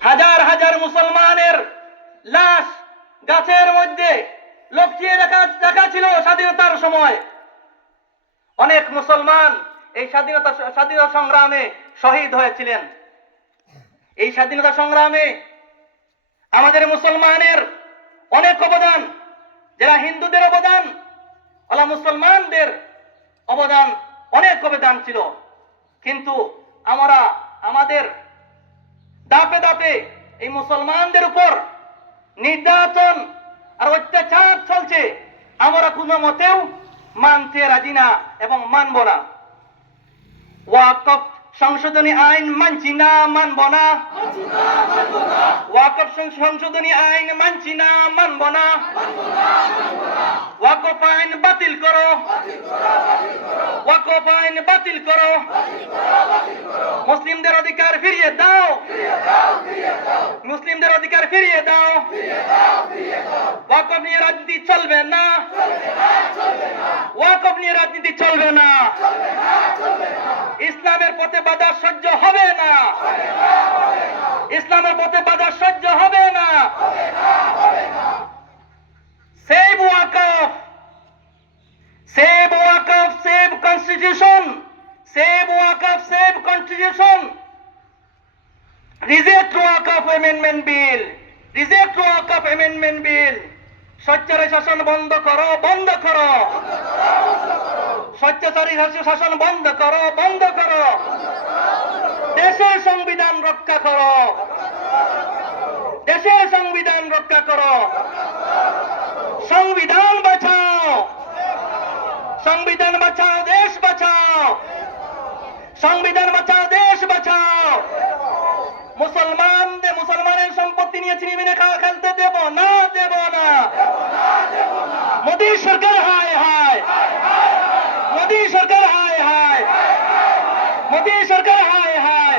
হাজার হাজার মুসলমানের লাশ গাছের মধ্যে লটকিয়ে রাখা ছিল স্বাধীনতার সময়। অনেক মুসলমান এই স্বাধীনতা সংগ্রামে শহীদ হয়েছিলেন। এই স্বাধীনতা সংগ্রামে আমাদের মুসলমানের অনেক অবদান, যারা হিন্দুদের অবদান, ওলা মুসলমানদের অবদান অনেক অবদান ছিল। কিন্তু আমরা আমাদের দাপে দাপে এই মুসলমানদের উপর নির্যাতন আর অত্যাচার চলছে, আমরা কোনো মতেও মানতে রাজি না এবং মানব না। ওয়াকফ সংশোধনী আইন মানছি না, মানব না। ওয়াকফ সংশোধনী আইন মানছি না, মানব না। ওয়াকফ আইন বাতিল করো, ওয়াকফ আইন বাতিল করো। মুসলিমদের অধিকার ফিরিয়ে দাও, মুসলিমদের অধিকার ফিরিয়ে দাও। ওয়াকফ নিয়ে রাজনীতি চলবে না, ওয়াকফ নিয়ে রাজনীতি চলবে না। ইসলামের পথে বাধা সহ্য হবে না, ইসলামের পথে বাধা সহ্য হবে না। সেভ ওয়াকফ, সেভ ওয়াকফ, সেভ কনস্টিটিউশন, সেভ ওয়াকফ, সেভ কনস্টিটিউশন। রিজেক্ট ওয়াকফ অ্যামেন্ডমেন্ট বিল, রিজেক্ট ওয়াকফ অ্যামেন্ডমেন্ট বিল। স্বৈরাচারী শাসন বন্ধ করো, বন্ধ করো। স্বৈরাচারী শাসন বন্ধ করো, বন্ধ করো। দেশের সংবিধান রক্ষা করো, দেশের সংবিধান রক্ষা করো। সংবিধান বাঁচাও, সংবিধান বাঁচাও, দেশ বাঁচাও। সংবিধান বাঁচাও, দেশ বাঁচাও। মুসলমানের সম্পত্তি নিয়ে ছিনিমিনি খেলতে দেব না, দেব না। মোদী সরকার হায় হায়, মোদী সরকার হায় হায়, মোদী সরকার হায় হায়।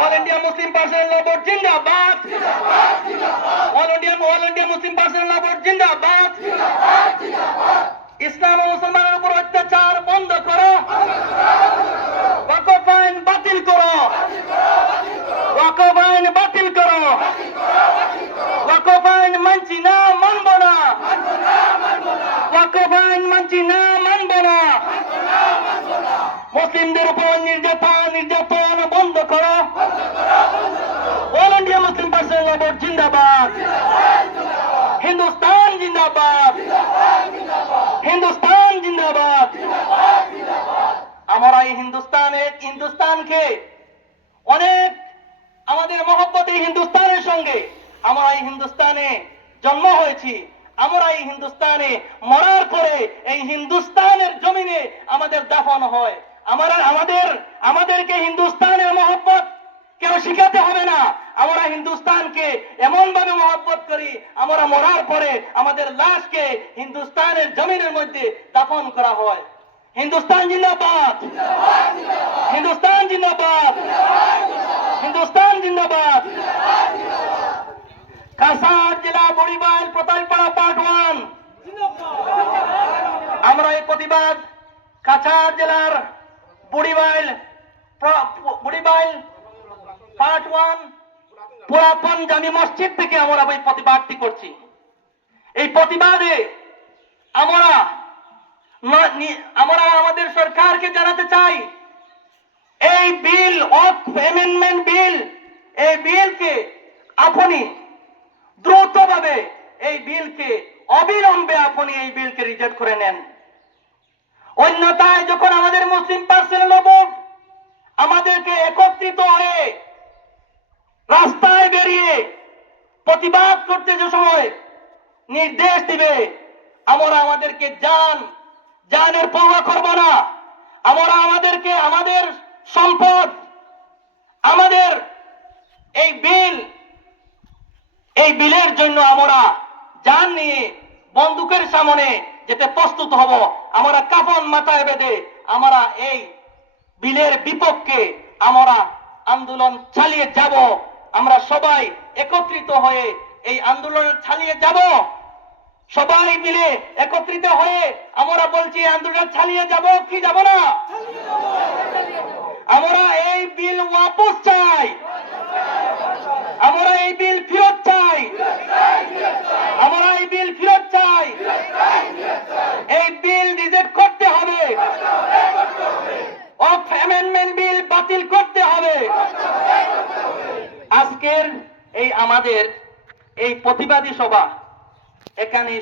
অল ইন্ডিয়া মুসলিম পার্সোনাল ল বোর্ড জিন্দাবাদ, অল ইন্ডিয়া মুসলিম পার্সোনাল ল বোর্ড জিন্দাবাদ। ইসলাম ও মুসলমানের উপর অত্যাচার বন্ধ করো, ওয়াকফ আইন বাতিল করো, ওয়াকফ আইন বাতিল করো। ওয়াকফ আইন মানছি না, মানব না। ওয়াকফ আইন মানছি না, মানব না। মুসলিমদের উপর নির্যাতন বন্ধ করো। অল ইন্ডিয়া মুসলিম পার্সোনাল ল বোর্ড জিন্দাবাদ, হিন্দুস্তান জিন্দাবাদ, হিন্দুস্তান জিন্দাবাদ। আমরা এই হিন্দুস্তানকে অনেক আমাদের মহব্বত এই হিন্দুস্তানের সঙ্গে। আমরা এই হিন্দুস্তানে জন্ম হয়েছি, আমরা এই হিন্দুস্তানে মরার পরে এই হিন্দুস্তানের জমিনে আমাদের দাফন হয়। আমাদেরকে হিন্দুস্তানের মহব্বত কেউ শিখাতে হবে না। আমরা হিন্দুস্তানকে এমন ভাবে মহব্বত করি, আমরা মরার পরে আমাদের লাশকে হিন্দুস্তানের জমিনের মধ্যে দাফন করা হয়। হিন্দুস্তান জিন্দাবাদ, হিন্দুস্তান জিন্দাবাদ, হিন্দুস্তান জিন্দাবাদ। কাছাড় জেলা বুড়িবাইল প্রতাইপাড়া পার্ট 1। আমরা এই প্রতিবাদ কাছাড় জেলার বুড়িবাইল পার্ট 1 পুরাতন জামি মসজিদ থেকে আমরা এই প্রতিবাদটি করছি। এই প্রতিবাদে আমরা আমাদের সরকারকে জানাতে চাই, এই বিল ওয়াকফ অ্যামেন্ডমেন্ট বিল, এই বিলকে আপনি দ্রুতভাবে এই বিলকে অবিলম্বে আপনি এই বিলকে রিজেক্ট করে নেন। অন্যথায় যখন আমাদের মুসলিম পার্সোনাল ল বোর্ড আমাদেরকে একত্রিত হয়ে রাস্তায় বেরিয়ে প্রতিবাদ করতে যে সময় নির্দেশ দিবে, আমরা আমাদেরকে জানের পরোয়া করব না। আমরা আমাদের সম্পদ, আমাদের এই বিলের জন্য আমরা জান নিয়ে বন্দুকের সামনে যেতে প্রস্তুত হব। আমরা কাফন মাথায় বেঁধে আমরা এই বিলের বিপক্ষে আমরা আন্দোলন চালিয়ে যাব। আমরা সবাই একত্রিত হয়ে এই আন্দোলন চালিয়ে যাব। সবাই মিলে একত্রিত হয়ে আমরা বলছি আন্দোলন চালিয়ে যাব কি যাব না? আমরা এই বিল ওয়াপস চাই, আজকের এই আমাদের এই প্রতিবাদী সভা এখানেই